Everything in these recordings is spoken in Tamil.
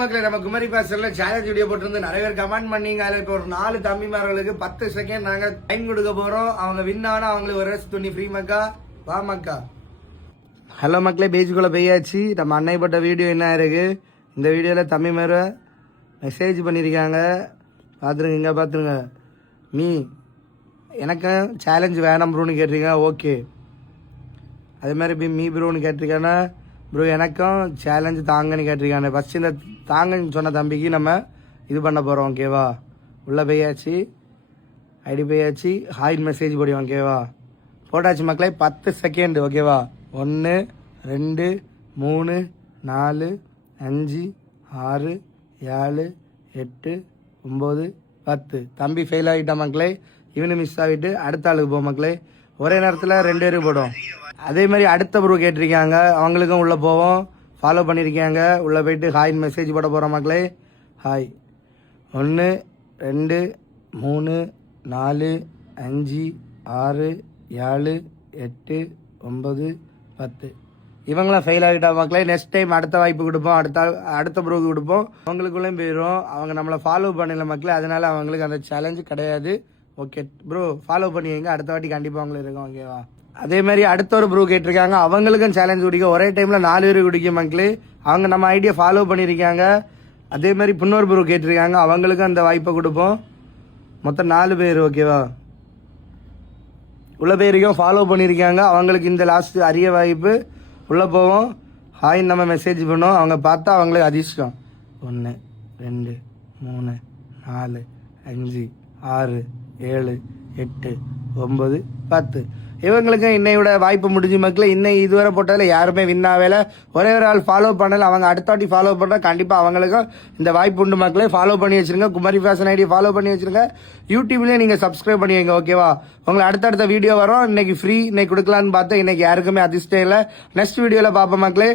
மக்களே, நம்ம குமரி பேசல சேலஞ்ச் வீடியோ போட்டு நிறைய பேர் கமெண்ட் பண்ணீங்க. அதுல இப்போ ஒரு 4 தம்பிமார்களுக்கு 10 செகண்ட் நாங்க டைம் கொடுக்க போறோம். அவங்க வின் ஆனா அவங்களுக்கு ஒரு துணி ஃப்ரீ மக்கா. வா மக்கா. ஹலோ மக்களே, பேஜுக்குள்ள போயாச்சு. நம்ம அன்னைப்பட்ட வீடியோ என்ன இருக்கு, இந்த வீடியோல தம்பிமார மெசேஜ் பண்ணியிருக்காங்க. பார்த்துருங்க, இங்கே பார்த்துருங்க. மீ எனக்கு சேலஞ்ச் வேணாம் ப்ரோன்னு கேட்டிருக்கீங்க. ஓகே, அதே மாதிரி மீ ப்ரோன்னு கேட்டிருக்கேன்னா ப்ரோ எனக்கும் சேலஞ்சு தாங்கன்னு கேட்டிருக்காங்க. ஃபஸ்ட்டு இந்த தாங்கன்னு சொன்ன தம்பிக்கு நம்ம இது பண்ண போகிறோம். ஓகேவா, உள்ளே போயாச்சு, ஐடி போயாச்சு, ஹாய் மெசேஜ் போடுவோம். ஓகேவா, போட்டாச்சு மக்களே. 10 செகண்ட். ஓகேவா, 1 2 3 4 5 6 7 8 9 10. தம்பி ஃபெயில் ஆகிட்டான் மக்களே. இவனு மிஸ் ஆகிட்டு அடுத்த ஆளுக்கு போவோம் மக்களே. ஒரே நேரத்தில் 2 பேருக்கு போடும். அதே மாதிரி அடுத்த ப்ரூ கேட்டிருக்காங்க, அவங்களுக்கும் உள்ளே போவோம். ஃபாலோ பண்ணியிருக்காங்க. உள்ளே போயிட்டு ஹாய் மெசேஜ் போட போகிறோம் மக்களே. ஹாய் 1 2 3 4 5 6 7 8 9 10. இவங்களாம் ஃபெயில் ஆகிட்டா மக்களே. நெக்ஸ்ட் டைம் அடுத்த வாய்ப்பு கொடுப்போம். அடுத்த ப்ரூக்கு கொடுப்போம். அவங்களுக்குள்ளேயும் போயிடும். அவங்க நம்மளை ஃபாலோ பண்ணல மக்களே, அதனால அவங்களுக்கு அந்த சேலஞ்சு கிடையாது. ஓகே ப்ரோ, ஃபாலோ பண்ணிங்க, அடுத்த வாட்டி கண்டிப்பாக அவங்களுக்கு இருக்கும். ஓகேவா, அதே மாதிரி அடுத்த ஒரு ப்ரூ கேட்டிருக்காங்க, அவங்களுக்கும் சேலஞ்ச் குடிக்க ஒரே டைமில் 4 பேர் குடிக்க மக்களே. அவங்க நம்ம ஐடியா ஃபாலோ பண்ணியிருக்காங்க. அதே மாதிரி இன்னொரு ப்ரூ கேட்டிருக்காங்க, அவங்களுக்கும் அந்த வாய்ப்பை கொடுப்போம். மொத்தம் 4 பேர். ஓகேவா, உள்ள பேருக்கும் ஃபாலோ பண்ணியிருக்காங்க. அவங்களுக்கு இந்த லாஸ்ட் அரிய வாய்ப்பு. உள்ளே போவோம், ஹாய் நம்ம மெசேஜ் பண்ணோம். அவங்க பார்த்தா அவங்களுக்கு அதிர்ஷ்டம். 1 2 3 4 5 6 7 8 9 10. இவங்களுக்கு இன்னையோட வாய்ப்பு முடிஞ்சு மக்களே. இன்னும் இதுவரை போட்டதில் யாருமே வின் ஆகல. ஒரே ஒரு ஆள் ஃபாலோ பண்ணல. அவங்க அடுத்த வாட்டி ஃபாலோ பண்ணுறா கண்டிப்பாக அவங்களுக்கும் இந்த வாய்ப்பு உண்டு மக்களே. ஃபாலோ பண்ணி வச்சிருங்க. குமரி ஃபேஷன் ஐடி ஃபாலோ பண்ணி வச்சிருங்க. யூடியூப்லேயே நீங்கள் சப்ஸ்கிரைப் பண்ணி வைங்க. ஓகேவா, உங்களுக்கு அடுத்தடுத்த வீடியோ வரும். இன்னைக்கு ஃப்ரீ, இன்னைக்கு கொடுக்கலான்னு பார்த்தா இன்னைக்கு யாருக்குமே அதிர்ஷ்டம் இல்லை. நெக்ஸ்ட் வீடியோவில் பார்ப்போம் மக்களே.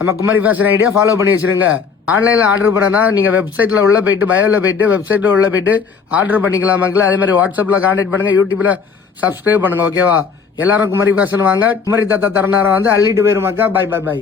நம்ம குமரி ஃபேஷன் ஐடியா ஃபாலோ பண்ணி வச்சிருங்க. ஆன்லைனில் ஆர்டர் பண்ணனா நீங்கள் வெப்சைட்டில் உள்ள போயிட்டு பயோவில் போயிட்டு வெப்சைட்டில் உள்ள போயிட்டு ஆர்டர் பண்ணிக்கலாம் மக்களே. அதே மாதிரி வாட்ஸ்அப்பில் கான்டாக்ட் பண்ணுங்கள், யூடியூப்பில் சப்ஸ்கிரைப் பண்ணுங்கள். ஓகேவா, எல்லாரும் குமரி ஃபேஷன் வாங்க. குமரி தாத்தா தரனாரம் வந்து அள்ளிட்டு போயிருமாக்கா. By by by.